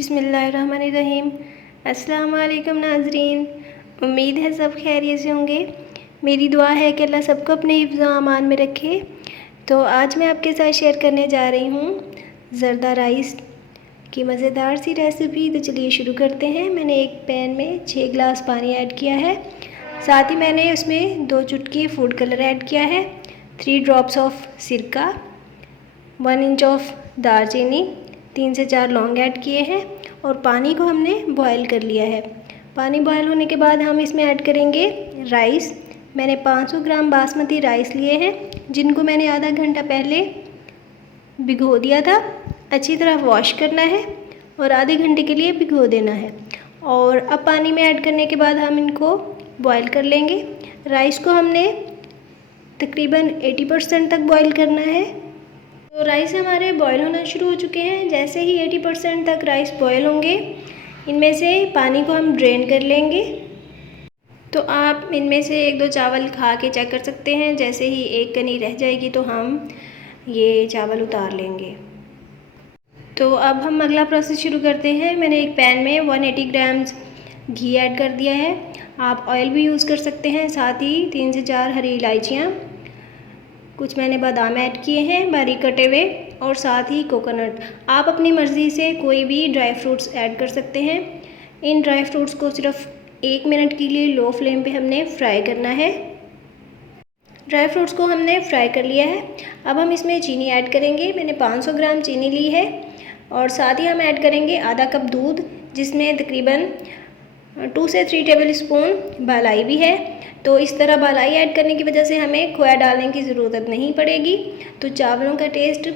बिस्मिल्लाहिर्रहमानिर्रहीम। अस्सलाम वालेकुम नाज़रीन, उम्मीद है सब खैरियत से होंगे। मेरी दुआ है कि अल्लाह सबको अपने हिफ्ज़ व अमान में रखे। तो आज मैं आपके साथ शेयर करने जा रही हूँ ज़रदा राइस की मज़ेदार सी रेसिपी। तो चलिए शुरू करते हैं। मैंने एक पैन में 6 गिलास पानी ऐड किया है। साथ ही मैंने उसमें 2 चुटकी फूड कलर ऐड किया है, 3 ड्रॉप्स ऑफ सिरका, 1 इंच ऑफ दालचीनी, 3 से 4 लौंग ऐड किए हैं और पानी को हमने बॉयल कर लिया है। पानी बॉयल होने के बाद हम इसमें ऐड करेंगे राइस। मैंने 500 ग्राम बासमती राइस लिए हैं, जिनको मैंने आधा घंटा पहले भिगो दिया था। अच्छी तरह वॉश करना है और आधे घंटे के लिए भिगो देना है। और अब पानी में ऐड करने के बाद हम इनको बॉयल कर लेंगे। राइस को हमने तकरीबन 80% तक बॉयल करना है। तो राइस हमारे बॉयल होना शुरू हो चुके हैं। जैसे ही 80% तक राइस बॉयल होंगे, इनमें से पानी को हम ड्रेन कर लेंगे। तो आप इनमें से 1-2 चावल खा के चेक कर सकते हैं। जैसे ही एक कनी रह जाएगी तो हम ये चावल उतार लेंगे। तो अब हम अगला प्रोसेस शुरू करते हैं। मैंने एक पैन में 180 ग्राम्स घी ऐड कर दिया है। आप ऑयल भी यूज़ कर सकते हैं। साथ ही 3 से 4 हरी इलायचियाँ, कुछ मैंने बादाम ऐड किए हैं बारीक कटे हुए, और साथ ही कोकोनट। आप अपनी मर्ज़ी से कोई भी ड्राई फ्रूट्स ऐड कर सकते हैं। इन ड्राई फ्रूट्स को सिर्फ 1 मिनट के लिए लो फ्लेम पे हमने फ्राई करना है। ड्राई फ्रूट्स को हमने फ्राई कर लिया है। अब हम इसमें चीनी ऐड करेंगे। मैंने 500 ग्राम चीनी ली है और साथ ही हम ऐड करेंगे आधा कप दूध, जिसमें तकरीबन 2 से 3 टेबल स्पून बालाई भी है। तो इस तरह बालाई ऐड करने की वजह से हमें खोया डालने की ज़रूरत नहीं पड़ेगी। तो चावलों का टेस्ट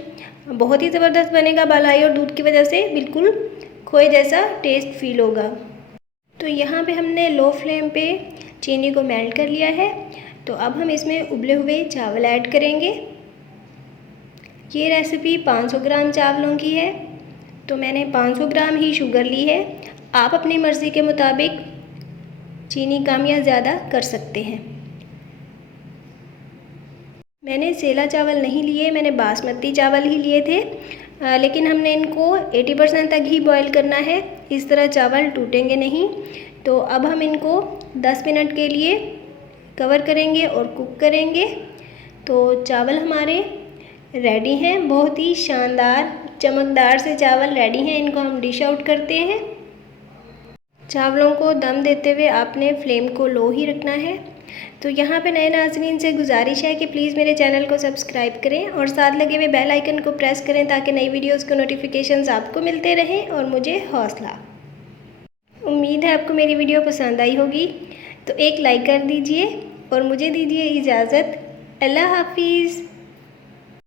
बहुत ही ज़बरदस्त बनेगा। बालाई और दूध की वजह से बिल्कुल खोए जैसा टेस्ट फील होगा। तो यहाँ पे हमने लो फ्लेम पे चीनी को मेल्ट कर लिया है। तो अब हम इसमें उबले हुए चावल ऐड करेंगे। ये रेसिपी 500 ग्राम चावलों की है, तो मैंने 500 ग्राम ही शुगर ली है। आप अपनी मर्ज़ी के मुताबिक चीनी कम या ज़्यादा कर सकते हैं। मैंने सेला चावल नहीं लिए, मैंने बासमती चावल ही लिए थे। लेकिन हमने इनको 80% तक ही बॉईल करना है। इस तरह चावल टूटेंगे नहीं। तो अब हम इनको 10 मिनट के लिए कवर करेंगे और कुक करेंगे। तो चावल हमारे रेडी हैं। बहुत ही शानदार चमकदार से चावल रेडी हैं। इनको हम डिश आउट करते हैं। चावलों को दम देते हुए आपने फ्लेम को लो ही रखना है। तो यहाँ पे नए नाज़रीन से गुजारिश है कि प्लीज़ मेरे चैनल को सब्सक्राइब करें और साथ लगे हुए बेल आइकन को प्रेस करें, ताकि नई वीडियोस के नोटिफिकेशंस आपको मिलते रहें और मुझे हौसला। उम्मीद है आपको मेरी वीडियो पसंद आई होगी। तो एक लाइक कर दीजिए और मुझे दीजिए इजाज़त। अल्लाह हाफिज़।